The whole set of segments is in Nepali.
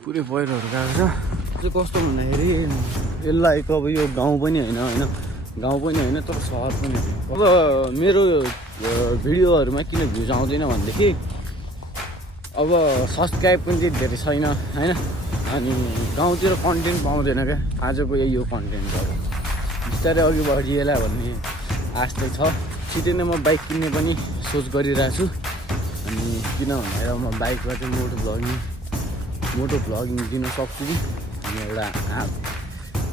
पुरै पहिरोहरू गएको छ। चाहिँ कस्तो भन्दाखेरि यसलाई अब यो गाउँ पनि होइन गाउँ पनि होइन तर सहर पनि होइन। अब मेरो भिडियोहरूमा किन भ्युज आउँदैन भनेदेखि अब सब्सक्राइब पनि त्यति धेरै छैन होइन। अनि गाउँतिर कन्टेन्ट पाउँदैन क्या। आजको यो कन्टेन्ट अब बिस्तारै अघि बढिएला भन्ने आश चाहिँ छ। छिटै नै म बाइक किन्ने पनि सोच गरिरहेको छु। अनि किन भनेर म बाइकबाट मोटो भ्लगिङ दिन सक्छु कि अनि एउटा आँट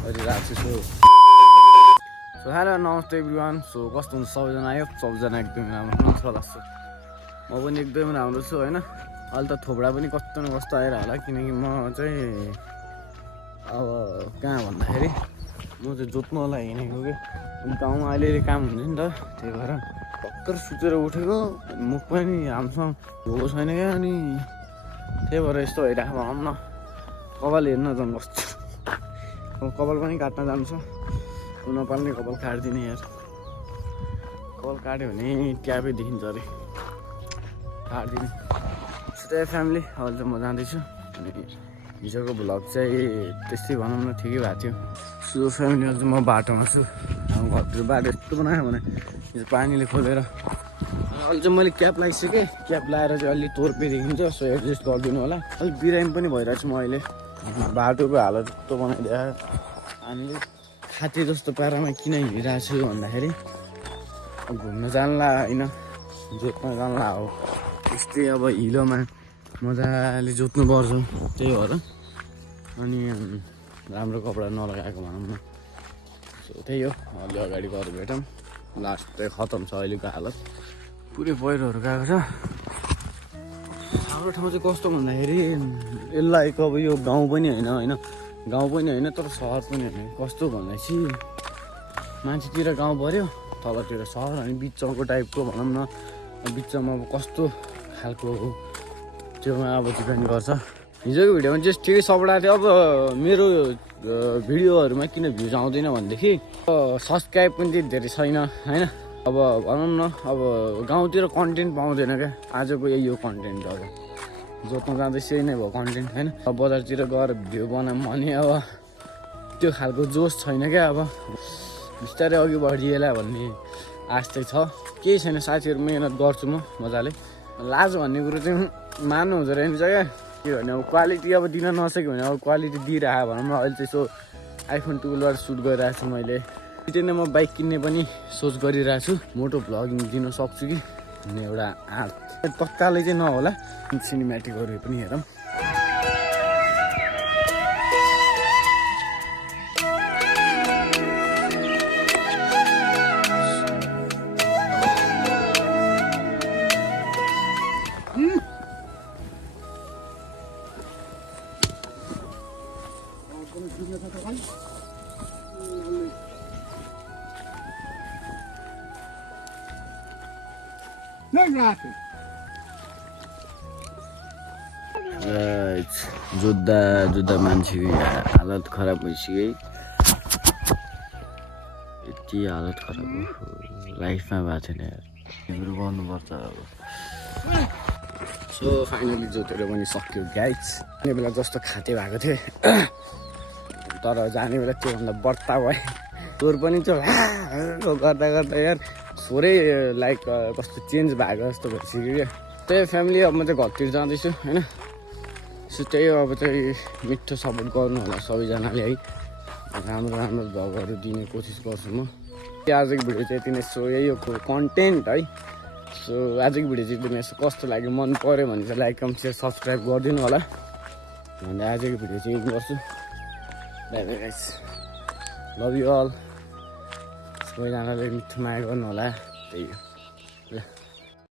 गरिरहेको छु। सो हेलो नमस्ते एभ्रिवान। सो कस्तो हुन्छ सबैजना? आयो सबैजना एकदमै राम्रो हुन्छ होला। सो म पनि एकदमै राम्रो छु होइन। अहिले त थोपडा पनि कस्तो न कस्तो आएर होला किनकि म चाहिँ अब कहाँ भन्दाखेरि म चाहिँ जोत्नलाई हिँडेको कि गाउँमा अहिले काम हुन्छ नि त। त्यही भएर भर्खर सुतेर उठेको मुख पनि राम्रोसँग धोएको छैन क्या। अनि त्यही भएर यस्तो भइरहेको भनौँ न। कपाल हेर्न झन् कस्तो कपाल पनि काट्न जान्छ। नपाल्ने कपाल काटिदिने यार। कपाल काट्यो भने ट्यापै देखिन्छ अरे काटिदिने। त्यही फ्यामिली अहिले चाहिँ म जाँदैछु। अनि हिजोको भ्लग चाहिँ त्यस्तै भनौँ न ठिकै भएको थियो। सो फ्यामिली अहिले चाहिँ म बाटोमा छु। हाम्रो घरतिर बाटो यस्तो बनायो भने हिजो पानीले खोलेर। अहिले चाहिँ मैले क्याप लगाइसकेँ। क्याप लगाएर चाहिँ अलि तोर्पे देखिन्छ। सो एडजस्ट गरिदिनु होला। अलिक बिरामी पनि भइरहेको छु म अहिले। बाटोको हालत यस्तो बनाइदियो हामीले। खाते जस्तो पारामा किन हिँडिरहेको छु भन्दाखेरि घुम्न जानला होइन जोत्न जानला हो। त्यस्तै अब हिलोमा मजाले जोत्नु पर्छ त्यही भएर। अनि राम्रो कपडा नलगाएको भनौँ न। सो त्यही हो। अलि अगाडि गएर भेटौँ। लास्ट चाहिँ खतम छ अहिलेको हालत। पुरै पहिरोहरू गएको छ। हाम्रो ठाउँ चाहिँ कस्तो भन्दाखेरि यसलाई अब यो गाउँ पनि होइन गाउँ पनि होइन तर सहर पनि होइन। कस्तो भन्दैछि मान्छेतिर गाउँ पऱ्यो तलतिर सहर अनि बिचको टाइपको भनौँ न। बिचमा अब कस्तो खालको हो त्योमा अब डिपेन्ड गर्छ। हिजोको भिडियोमा जस्ट ठिकै सपडाएको थियो। अब मेरो भिडियोहरूमा किन भ्युज आउँदैन भनेदेखि सब्सक्राइब पनि त्यति धेरै छैन होइन। अब भनौँ न अब गाउँतिर कन्टेन्ट पाउँदैन क्या। आजको यो कन्टेन्ट अब जोत्न जाँदैछ नै भयो कन्टेन्ट होइन। अब बजारतिर गएर भिडियो बनाऊँ भने अब त्यो खालको जोस छैन क्या। अब बिस्तारै अघि बढिएला भन्ने आश चाहिँ छ। केही छैन साथीहरू मेहनत गर्छु म मजाले। लाज भन्ने कुरो चाहिँ मान्नु हुँदो रहेछ क्या। के भने अब क्वालिटी अब दिन नसक्यो भने अब क्वालिटी दिइरहेको भनौँ न। अहिले चाहिँ यसो आइफोन 12बाट सुट गरिरहेको छु मैले। छिटै नै म बाइक किन्ने पनि सोच गरिरहेको छु। मोटो भ्लगिङ दिन सक्छु कि भन्ने एउटा आँट। तत्कालै चाहिँ नहोला सिनेमेटिकहरू पनि हेरौँ। जुत्दा मान्छेको हालत खराब भइसक्यो। यति हालत खराब हो लाइफमा भएको छैन यार। तिम्रो गर्नुपर्छ अब। सो फाइनली जोतेर पनि सक्यो गाइज। जाने बेला जस्तो खाते भएको थिएँ तर जाने बेला त्योभन्दा बढ्ता भयो। तोर पनि त्यो गर्दा गर्दा यार थोरै लाइक कस्तो चेन्ज भएको जस्तो भइसक्यो क्या। त्यही फ्यामिली अब म चाहिँ घरतिर जाँदैछु होइन। सो त्यही अब चाहिँ मिठो सपोर्ट गर्नु होला सबैजनाले है। राम्रो राम्रो भ्लगहरू दिने कोसिस गर्छु म। आजको भिडियो चाहिँ यति नै। सो यही हो कन्टेन्ट है। सो आजको भिडियो चाहिँ यति नै। कस्तो लाग्यो मन पऱ्यो भने चाहिँ लाइक कमेन्ट सेयर सब्सक्राइब गरिदिनु होला। भन्दै आजको भिडियो चाहिँ यही गर्छु। Bye bye guys. Love you all. सबैजनाले मिठो माया गर्नु होला। त्यही हो ल।